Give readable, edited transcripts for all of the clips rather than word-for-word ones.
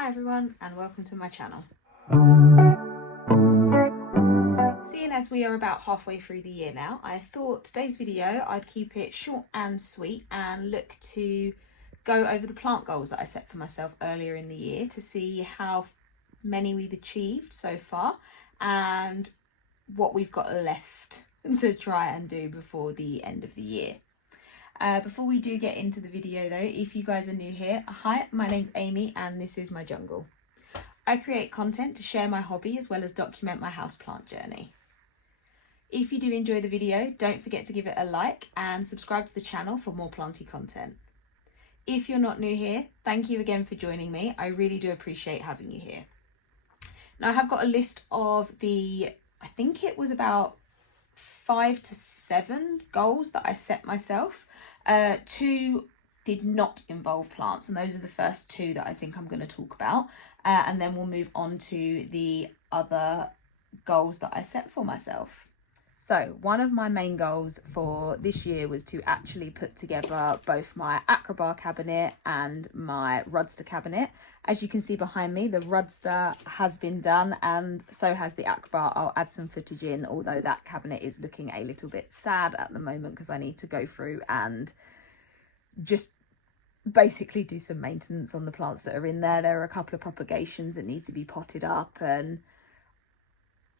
Hi everyone and welcome to my channel. Seeing as we are about halfway through the year now, I thought today's video I'd keep it short and sweet and look to go over the plant goals that I set for myself earlier in the year to see how many we've achieved so far and what we've got left to try and do before the end of the year. Before we do get into the video though, if you guys are new here, hi, my name's Amy and this is my jungle. I create content to share my hobby as well as document my houseplant journey. If you do enjoy the video, don't forget to give it a like and subscribe to the channel for more planty content. If you're not new here, thank you again for joining me. I really do appreciate having you here. Now I have got a list of I think it was about 5 to 7 goals that I set myself. 2 did not involve plants, and those are the first 2 that I think I'm going to talk about, and then we'll move on to the other goals that I set for myself. So one of my main goals for this year was to actually put together both my Acrobar cabinet and my Rudster cabinet. As you can see behind me, the Rudster has been done and so has the Acrobar. I'll add some footage in, although that cabinet is looking a little bit sad at the moment because I need to go through and just basically do some maintenance on the plants that are in there. There are a couple of propagations that need to be potted up, and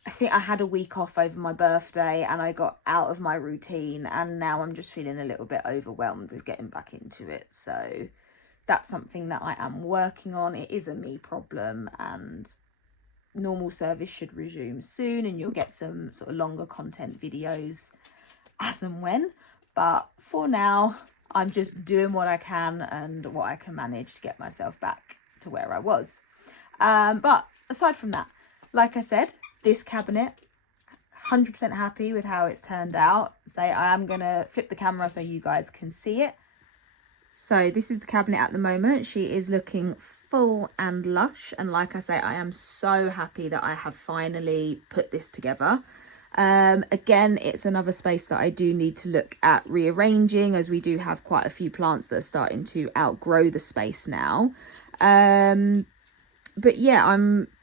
I think I had a week off over my birthday and I got out of my routine, and now I'm just feeling a little bit overwhelmed with getting back into it. So that's something that I am working on. It is a me problem, and normal service should resume soon and you'll get some sort of longer content videos as and when. But for now, I'm just doing what I can and what I can manage to get myself back to where I was. But aside from that, like I said, this cabinet, 100% happy with how it's turned out. So I am going to flip the camera so you guys can see it. So this is the cabinet at the moment. She is looking full and lush. And like I say, I am so happy that I have finally put this together. Again, it's another space that I do need to look at rearranging, as we do have quite a few plants that are starting to outgrow the space now. But yeah,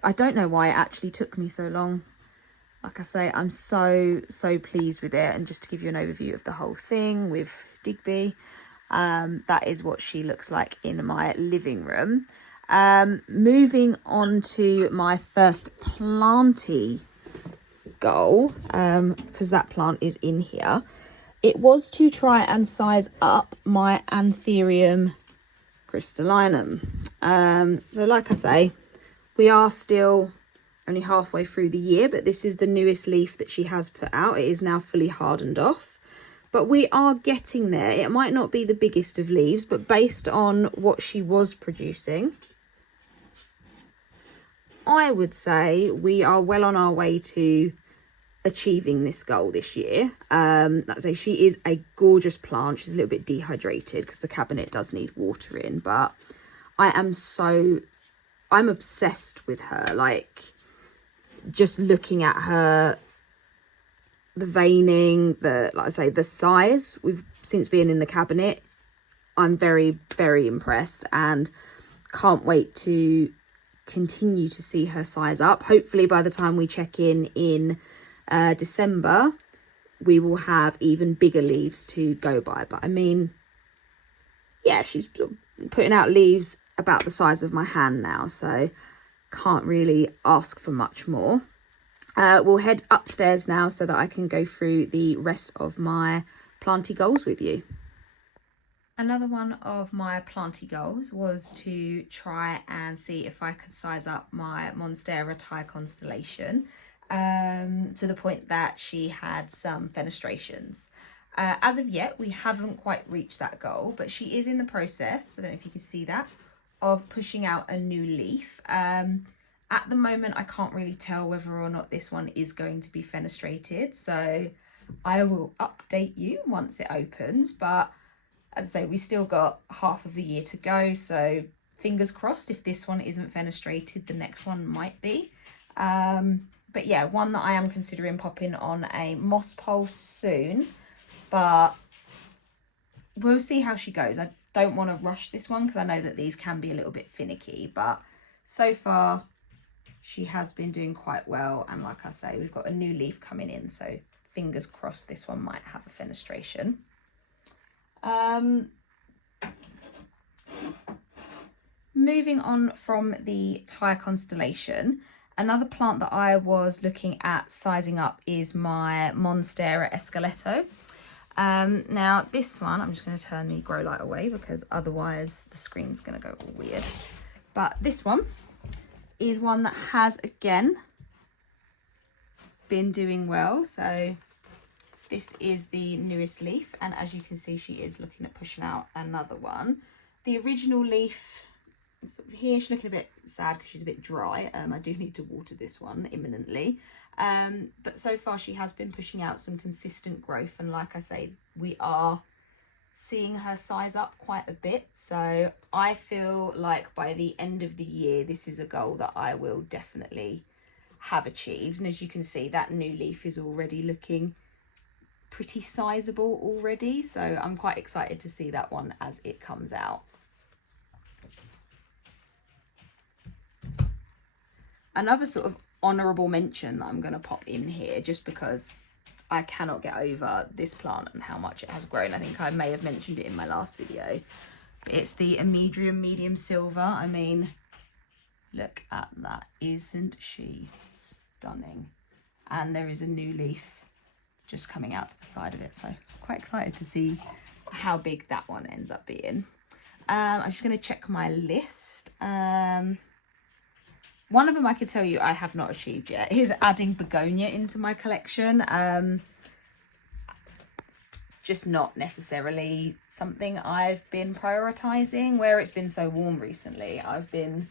I don't know why it actually took me so long. Like I say, I'm so pleased with it. And just to give you an overview of the whole thing with Digby, that is what she looks like in my living room. Moving on to my first planty goal, because that plant is in here. It was to try and size up my Anthurium crystallinum. So like I say, we are still only halfway through the year, but this is the newest leaf that she has put out. It is now fully hardened off, but we are getting there. It might not be the biggest of leaves, but based on what she was producing, I would say we are well on our way to achieving this goal this year. Like I say, she is a gorgeous plant. She's a little bit dehydrated because the cabinet does need water in, but I'm obsessed with her. Like, just looking at her, the veining, like I say, the size, since being in the cabinet, I'm very impressed and can't wait to continue to see her size up. Hopefully by the time we check in December, we will have even bigger leaves to go by. But I mean, yeah, she's putting out leaves about the size of my hand now, so can't really ask for much more. We'll head upstairs now so that I can go through the rest of my planty goals with you. Another one of my planty goals was to try and see if I could size up my Monstera Thai constellation to the point that she had some fenestrations. As of yet, we haven't quite reached that goal, but she is in the process, I don't know if you can see that, of pushing out a new leaf. At the moment, I can't really tell whether or not this one is going to be fenestrated, so I will update you once it opens. But as I say, we still got half of the year to go, so fingers crossed if this one isn't fenestrated, the next one might be. But yeah, one that I am considering popping on a moss pole soon, but we'll see how she goes. I don't want to rush this one because I know that these can be a little bit finicky, but so far she has been doing quite well, and like I say, we've got a new leaf coming in, so fingers crossed this one might have a fenestration. Moving on from the Thai constellation, another plant that I was looking at sizing up is my Monstera Esqueleto. Now this one, I'm just going to turn the grow light away because otherwise the screen's going to go all weird. But this one is one that has again been doing well. So this is the newest leaf, and as you can see, she is looking at pushing out another one. The original leaf, sort of here, she's looking a bit sad because she's a bit dry. I do need to water this one imminently. But so far she has been pushing out some consistent growth, and like I say, we are seeing her size up quite a bit. So I feel like by the end of the year, this is a goal that I will definitely have achieved. And as you can see, that new leaf is already looking pretty sizable already. So I'm quite excited to see that one as it comes out. Another sort of honourable mention that I'm going to pop in here, just because I cannot get over this plant and how much it has grown. I think I may have mentioned it in my last video. It's the Amedrium Medium Silver. I mean, look at that. Isn't she stunning? And there is a new leaf just coming out to the side of it. So quite excited to see how big that one ends up being. I'm just going to check my list. One of them I could tell you I have not achieved yet is adding begonia into my collection. Just not necessarily something I've been prioritising. Where it's been so warm recently, I've been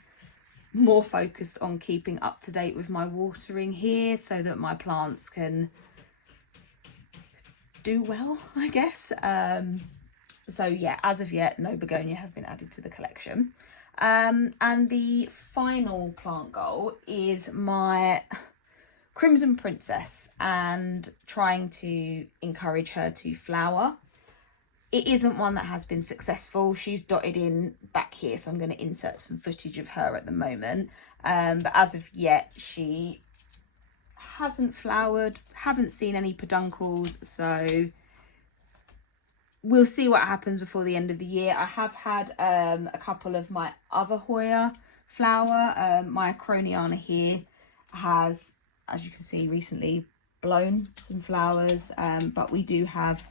more focused on keeping up to date with my watering here so that my plants can do well, I guess. So yeah, as of yet, no begonia have been added to the collection. And the final plant goal is my Crimson Princess and trying to encourage her to flower. It isn't one that has been successful. She's dotted in back here, so I'm going to insert some footage of her at the moment. But as of yet, she hasn't flowered, haven't seen any peduncles, so we'll see what happens before the end of the year. I have had a couple of my other Hoya flower. My Acroniana here has, as you can see, recently blown some flowers. But we do have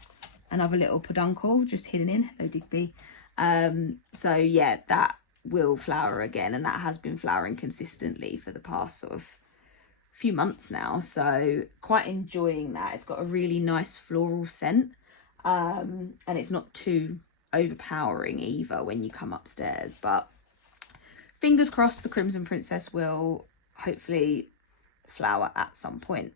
another little peduncle just hidden in. Hello, Digby. So yeah, that will flower again, and that has been flowering consistently for the past sort of few months now. So quite enjoying that. It's got a really nice floral scent. And it's not too overpowering either when you come upstairs, but fingers crossed the Crimson Princess will hopefully flower at some point.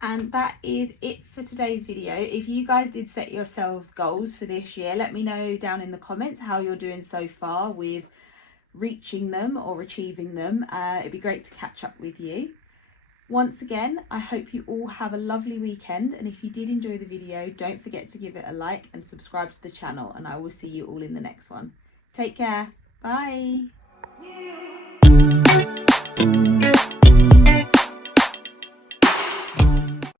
And that is it for today's video. If you guys did set yourselves goals for this year, let me know down in the comments how you're doing so far with reaching them or achieving them. It'd be great to catch up with you. Once again, I hope you all have a lovely weekend, and if you did enjoy the video, don't forget to give it a like and subscribe to the channel, and I will see you all in the next one. Take care. Bye.